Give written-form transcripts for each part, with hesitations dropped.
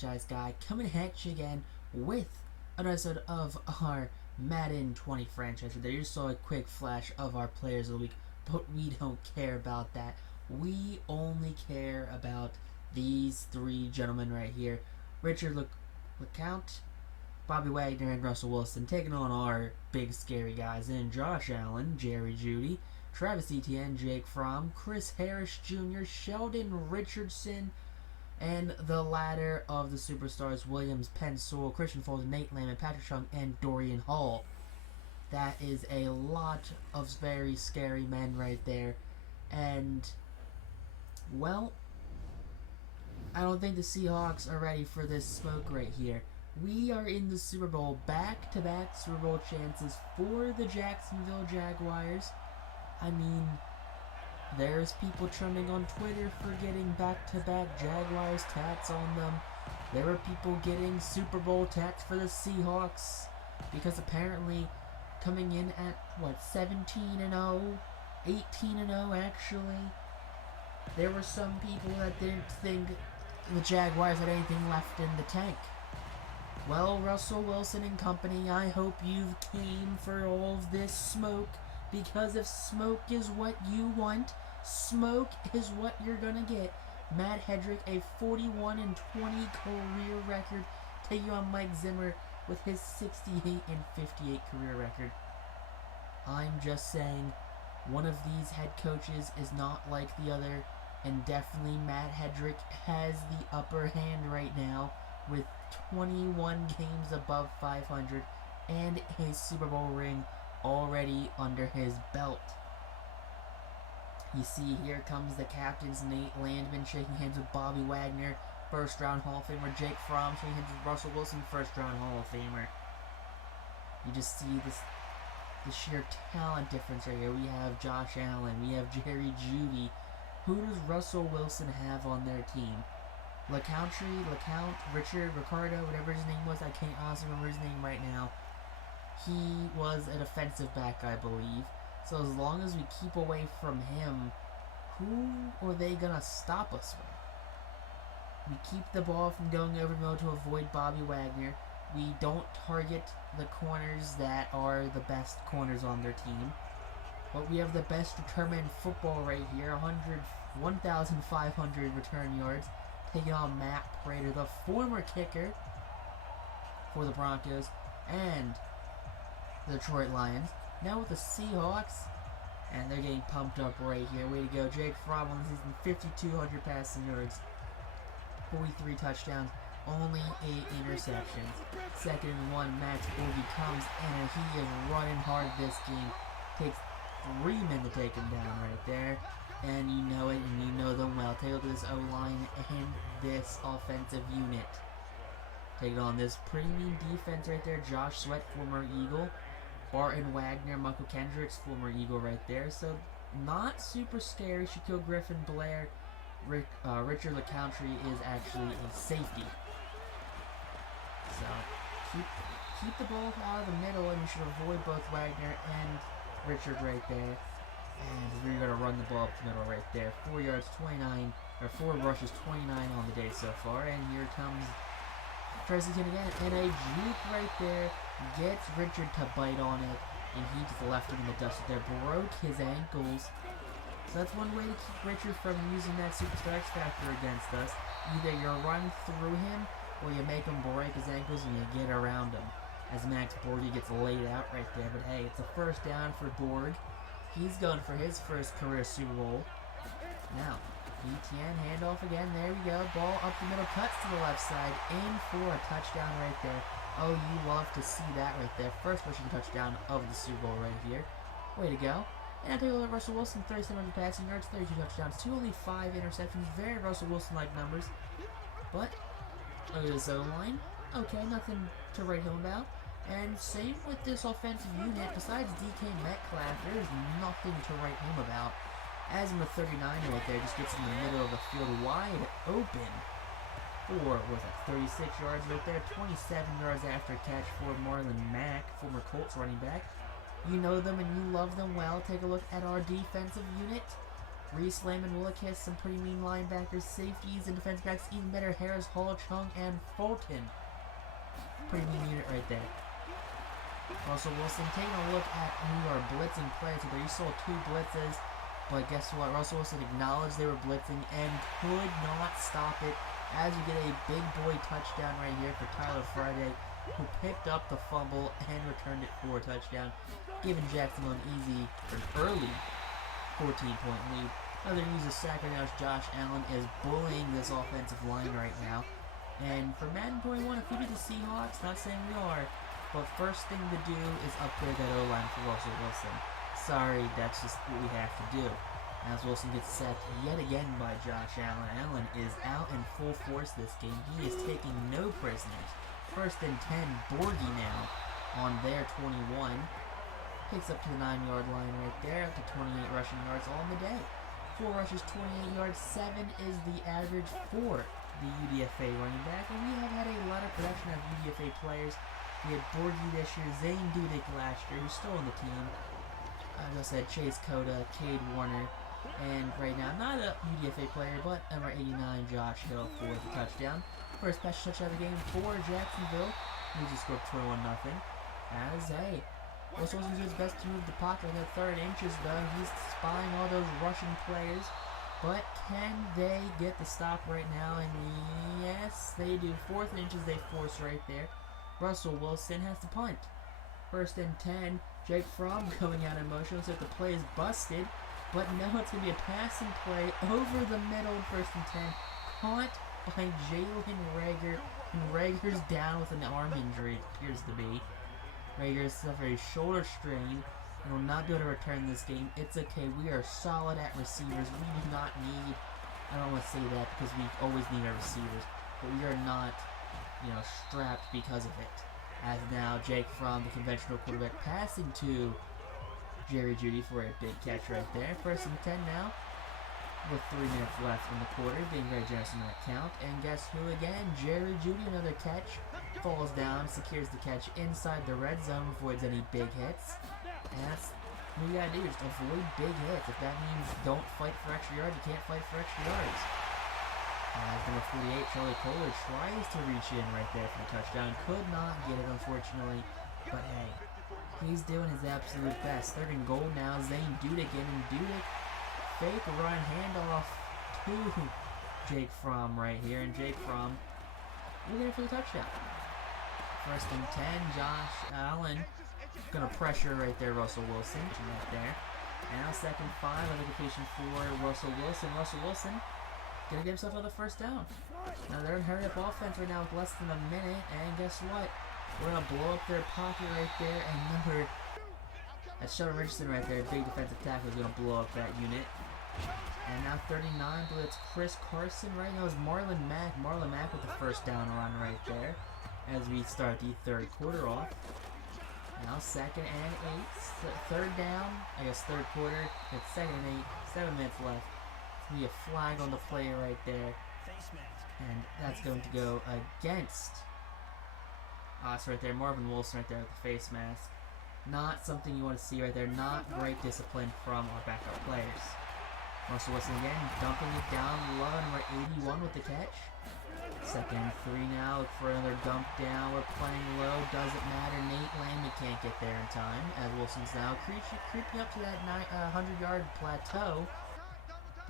franchise guy, coming at you again with another episode of our Madden 20 franchise. There you saw a quick flash of our players of the week, but we don't care about that. We only care about these three gentlemen right here. Richard LeCount, Bobby Wagner, and Russell Wilson taking on our big scary guys in Josh Allen, Jerry Jeudy, Travis Etienne, Jake Fromm, Chris Harris Jr., Sheldon Richardson, and the ladder of the superstars, Williams, Penn Sewell, Christian Fulton, Nate Lamb, Patrick Chung, and Dorian Hall. That is a lot of very scary men right there. And, well, I don't think the Seahawks are ready for this smoke right here. We are in the Super Bowl, back-to-back Super Bowl chances for the Jacksonville Jaguars. I mean, there's people trending on Twitter for getting back-to-back Jaguars tats on them. There are people getting Super Bowl tats for the Seahawks because apparently coming in at, 17-0, 18-0 actually. There were some people that didn't think the Jaguars had anything left in the tank. Well, Russell Wilson and company, I hope you came for all of this smoke, because if smoke is what you want, smoke is what you're gonna get. Matt Hedrick, a 41-20 career record, taking on Mike Zimmer with his 68-58 career record. I'm just saying, one of these head coaches is not like the other, and definitely Matt Hedrick has the upper hand right now with 21 games above 500 and a Super Bowl ring already under his belt. You see, here comes the captains, Nate Landman shaking hands with Bobby Wagner, first-round Hall of Famer, Jake Fromm shaking hands with Russell Wilson, first-round Hall of Famer. You just see the sheer talent difference right here. We have Josh Allen, we have Jerry Jeudy. Who does Russell Wilson have on their team? LeCount, Richard, Ricardo, whatever his name was, I can't honestly remember his name right now. He was a defensive back, I believe. So as long as we keep away from him, who are they going to stop us with? We keep the ball from going over the middle to avoid Bobby Wagner. We don't target the corners that are the best corners on their team. But we have the best return man in football right here, 1,500 return yards, taking on Matt Prater, the former kicker for the Broncos and the Detroit Lions. Now with the Seahawks, and they're getting pumped up right here. Way to go, Jake Fromm on the season, 5,200 passing yards, 43 touchdowns, only 8 interceptions. Second and 1, Max Borgi comes in, and he is running hard this game. Takes 3 men to take him down right there, and you know it, and you know them well. Take a look at this O-line and this offensive unit. Taking on this premium defense right there. Josh Sweat, former Eagle. Barton Wagner, Michael Kendricks, former Eagle right there. So, not super scary. Shaquille Griffin, Blair, Richard LeCount is actually a safety. So, keep the ball out of the middle, and you should avoid both Wagner and Richard right there. And we're going to run the ball up the middle right there. 4 yards, 29, or 4 rushes, 29 on the day so far. And here comes Tresingham again, and a juke right there gets Richard to bite on it, and he just left him in the dust there, broke his ankles. So that's one way to keep Richard from using that superstar X Factor against us. Either you run through him, or you make him break his ankles and you get around him, as Max Borgi gets laid out right there. But hey, it's a first down for Borg. He's going for his first career Super Bowl. Now, Etienne, handoff again, there we go, ball up the middle, cuts to the left side, in for a touchdown right there. Oh, you love to see that right there. First rushing touchdown of the Super Bowl right here. Way to go. And I take a look at Russell Wilson, 3,700 passing yards, 32 touchdowns, only 5 interceptions, very Russell Wilson-like numbers. But, look at this O-line. Okay, nothing to write home about. And same with this offensive unit, besides DK Metcalf, there is nothing to write home about. As in the 39 right there, just gets in the middle of the field wide open. Or was that 36 yards right there? 27 yards after catch for Marlon Mack, former Colts running back. You know them and you love them well. Take a look at our defensive unit. Re-Slam and Willikis, some pretty mean linebackers, safeties, and defense backs, even better. Harris, Hall, Chung, and Fulton. Pretty mean unit right there. Russell Wilson taking a look at who are blitzing players. So there you saw 2 blitzes, but guess what? Russell Wilson acknowledged they were blitzing and could not stop it, as you get a big boy touchdown right here for Tyler Friday, who picked up the fumble and returned it for a touchdown, giving Jacksonville an early 14-point lead. Another user sack right now is Josh Allen is bullying this offensive line right now. And for Madden 21, if we beat the Seahawks, not saying we are, but first thing to do is upgrade that O-line for Russell Wilson. Sorry, that's just what we have to do. As Wilson gets sacked yet again by Josh Allen. Allen is out in full force this game. He is taking no prisoners. First and 10, Borgie now on their 21. Picks up to the 9-yard line right there, up to 28 rushing yards on the day. 4 rushes, 28 yards, 7 is the average for the UDFA running back. And we have had a lot of production of UDFA players. We had Borgie this year, Zane Dudek last year, who's still on the team. As I said, Chase Cota, Cade Warner, and right now, not a UDFA player, but number 89, Josh Hill for the touchdown. First special touchdown of the game for Jacksonville. He just scored 21-0. As Russell Wilson does his best to move the pocket in the 3rd inches, though. He's spying all those rushing players. But can they get the stop right now? And yes, they do. 4th inches they force right there. Russell Wilson has to punt. First and 10. Jake Fromm coming out in motion. Looks like the play is busted. But now it's going to be a passing play over the middle. First and 10. Caught by Jalen Reagor. And Reagor's down with an arm injury, it appears to be. Reagor suffered a shoulder strain and will not be able to return this game. It's okay. We are solid at receivers. We do not need, I don't want to say that because we always need our receivers, but we are not, strapped because of it. As now Jake Fromm, the conventional quarterback, passing to Jerry Jeudy for a big catch right there. First and 10 now, with 3 minutes left in the quarter, being very generous in that count. And guess who again? Jerry Jeudy, another catch. Falls down, secures the catch inside the red zone, avoids any big hits. And that's what you gotta do, just avoid big hits. If that means don't fight for extra yards, you can't fight for extra yards. Number 48, Charlie Kohler tries to reach in right there for the touchdown. Could not get it, unfortunately. But hey, he's doing his absolute best. 3rd and goal now. Zane Dudek in, and Dudek fake run handoff to Jake Fromm right here. And Jake Fromm looking for the touchdown. First and 10, Josh Allen gonna pressure right there Russell Wilson right there. Now 2nd and 5, identification for Russell Wilson. Russell Wilson gonna get himself another first down. Now they're in hurry up offense right now with less than a minute, and guess what? We're gonna blow up their pocket right there, and that's Sheldon Richardson right there, big defensive tackle, is gonna blow up that unit. And now 39, blitz Chris Carson right now is Marlon Mack. Marlon Mack with the first down run right there as we start the 3rd quarter off. Now 2nd and 8, 3rd down, 3rd quarter, it's 2nd and 8, 7 minutes left. It's going to be a flag on the play right there, and that's going to go against us right there. Marvin Wilson right there with the face mask. Not something you want to see right there, not great discipline from our backup players. Russell Wilson again, dumping it down low, number 81 with the catch. 2nd and 3 now, look for another dump down. We're playing low, doesn't matter. Nate Landman can't get there in time, as Wilson's now creeping up to that 100-yard plateau.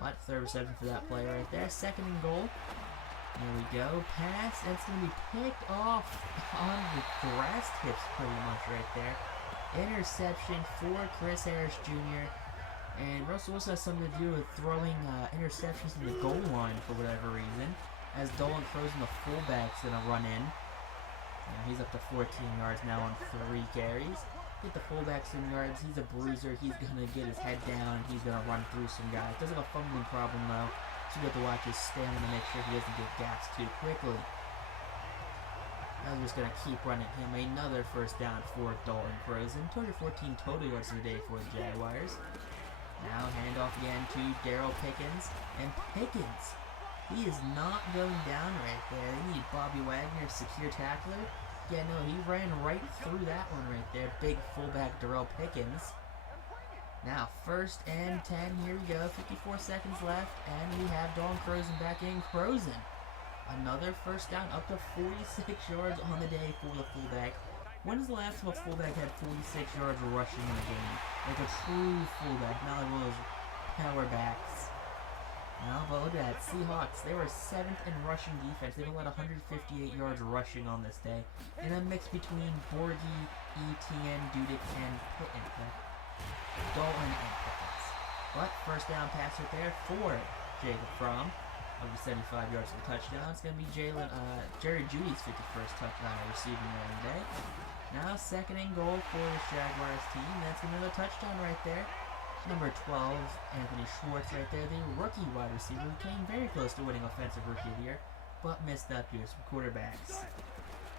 But 3rd reception for that play right there. 2nd and goal. Here we go. Pass, and it's going to be picked off on the grass tips pretty much right there. Interception for Chris Harris Jr. And Russell Wilson has something to do with throwing interceptions to the goal line for whatever reason. As Dolan Crow's in the fullback's going to run in. He's up to 14 yards now on 3 carries. Get the fullback some yards. He's a bruiser. He's going to get his head down and he's going to run through some guys. Doesn't have a fumbling problem though. So you have to watch his stamina to make sure he doesn't get gassed too quickly. I'm just going to keep running him. Another first down for Dalton Crozen. 214 total yards today for the Jaguars. Now handoff again to Darrell Pickens. And Pickens, he is not going down right there. They need Bobby Wagner, secure tackler. Yeah, no, he ran right through that one right there. Big fullback Darrell Pickens. Now, 1st and 10. Here we go. 54 seconds left. And we have Dawn Crozen back in. Crozen. Another first down, up to 46 yards on the day for the fullback. When is the last time a fullback had 46 yards rushing in a game? Like a true fullback, not like one of those power backs. Now, but look at that. Seahawks, they were 7th in rushing defense. They've allowed 158 yards rushing on this day. And a mix between Borghi, Etienne, Dudek, and Dalton and Pickens. But first down pass right there for Jacob Fromm. Over 75 yards for the touchdown. It's going to be Jerry Jeudy's 51st touchdown receiving on the day. Now, 2nd and goal for the Jaguars team. That's another touchdown right there. Number 12, Anthony Schwartz right there, the rookie wide receiver who came very close to winning Offensive Rookie of the Year, but missed up here. Some quarterbacks.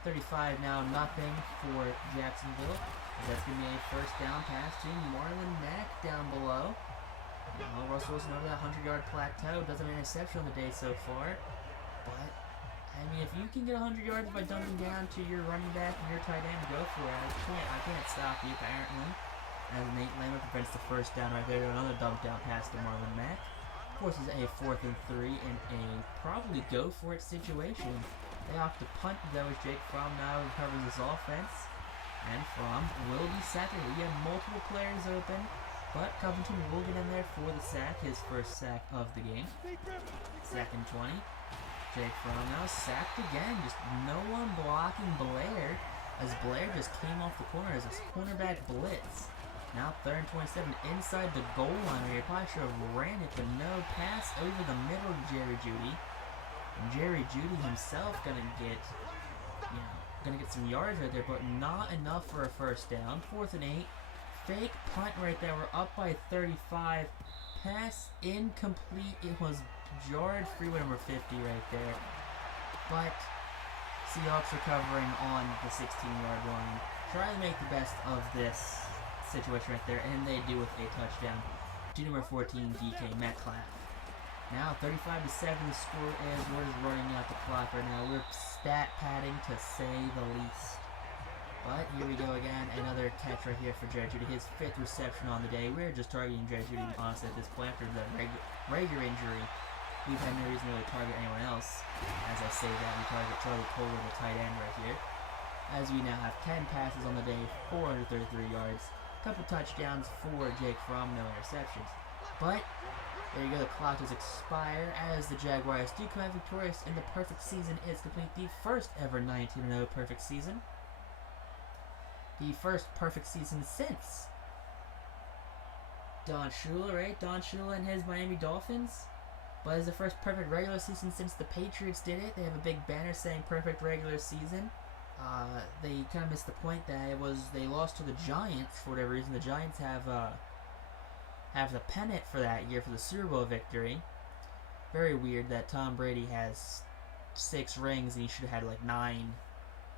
35 now, nothing for Jacksonville. That's going to be a first down pass to Marlon Mack down below. Well, Russell Wilson over that 100-yard plateau. Doesn't have an interception on the day so far. But, I mean, if you can get 100 yards by dunking down to your running back and your tight end, go for it. I can't stop you, apparently. As Nate Lambert prevents the first down right there. Another dump down pass to Marlon Mack. Of course, it's a 4th and 3 in a probably go-for-it situation. They opt to punt, though, as Jake Fromm now recovers this offense. And Fromm will be sacked. We have multiple players open. But Covington will get in there for the sack, his first sack of the game. 2nd and 20. Jake Fromm now sacked again. Just no one blocking Blair, as Blair just came off the corner as a cornerback blitz. Now 3rd and 27 inside the goal line here. Probably should have ran it, but no pass over the middle to Jerry Jeudy. And Jerry Jeudy himself gonna get some yards right there, but not enough for a first down. 4th and 8. Fake punt right there. We're up by 35. Pass incomplete. It was yard free with number 50 right there. But Seahawks recovering on the 16-yard line. Trying to make the best of this situation right there, and they do with a touchdown to number 14, DK Metcalf. Now 35-7 the score is. We're just running out the clock right now. We're stat padding to say the least. But here we go again, another catch right here for Jerry Jeudy, his 5th reception on the day. We're just targeting Jerry Jeudy, honestly, at this point after the Rager injury. We've had no reason to really target anyone else. As I say that, we target Charlie Kohler, the tight end right here. As we now have 10 passes on the day, 433 yards, a couple touchdowns for Jake Fromm, no interceptions. But there you go, the clock does expire as the Jaguars do come out victorious, and the perfect season is complete. The first ever 19-0 perfect season. The first perfect season since Don Shula, right? Don Shula and his Miami Dolphins. But it's the first perfect regular season since the Patriots did it. They have a big banner saying perfect regular season. They kind of missed the point that they lost to the Giants for whatever reason. The Giants have the pennant for that year for the Super Bowl victory. Very weird that Tom Brady has 6 rings and he should have had like 9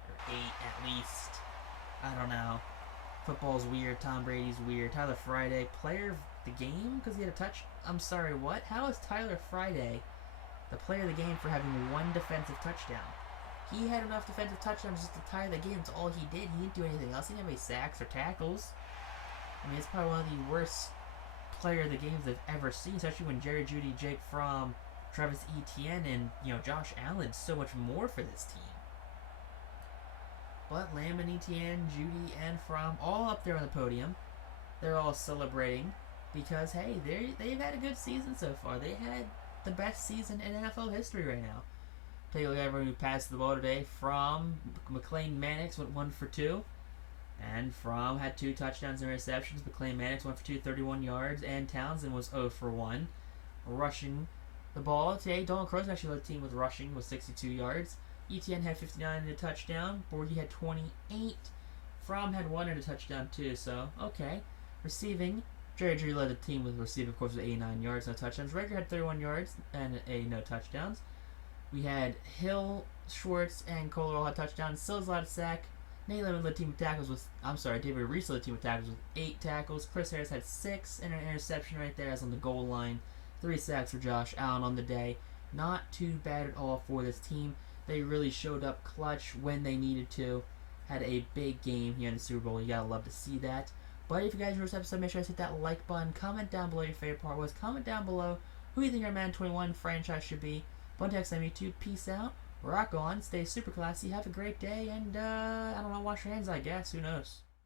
or 8 at least. I don't know. Football's weird. Tom Brady's weird. Tyler Friday, player of the game because he had a touch. I'm sorry, what? How is Tyler Friday the player of the game for having 1 defensive touchdown? He had enough defensive touchdowns just to tie the game. That's all he did. He didn't do anything else. He didn't have any sacks or tackles. I mean, it's probably one of the worst player of the games I've ever seen, especially when Jerry Jeudy, Jake Fromm, Travis Etienne, and Josh Allen so much more for this team. But Lamb and Etienne, Jeudy, and Fromm all up there on the podium. They're all celebrating because, hey, they've had a good season so far. They had the best season in NFL history right now. Take a look at everyone who passed the ball today. Fromm, McLean Mannix went 1 for 2. And Fromm had 2 touchdowns and receptions. McLean Mannix went for 231 yards. And Townsend was 0 for 1. Rushing the ball today. Dalton Crozen actually led the team with rushing with 62 yards. Etienne had 59 and a touchdown. Borghi had 28. Fromm had 1 and a touchdown too, so okay. Receiving, Jerry Jeudy led the team with receiving, of course, with 89 yards, no touchdowns. Rager had 31 yards and no touchdowns. We had Hill, Schwartz, and Kohler all had touchdowns. Sills allowed a sack. Nate Lemon led the team with tackles with, David Reese led the team with tackles with 8 tackles. Chris Harris had 6 and an interception right there as on the goal line. 3 sacks for Josh Allen on the day. Not too bad at all for this team. They really showed up clutch when they needed to. Had a big game here in the Super Bowl. You gotta love to see that. But if you guys enjoyed this episode, make sure to hit that like button. Comment down below your favorite part was. Comment down below who you think your Madden 21 franchise should be. But until next time, YouTube, peace out. Rock on. Stay super classy. Have a great day. And, I don't know, wash your hands, I guess. Who knows?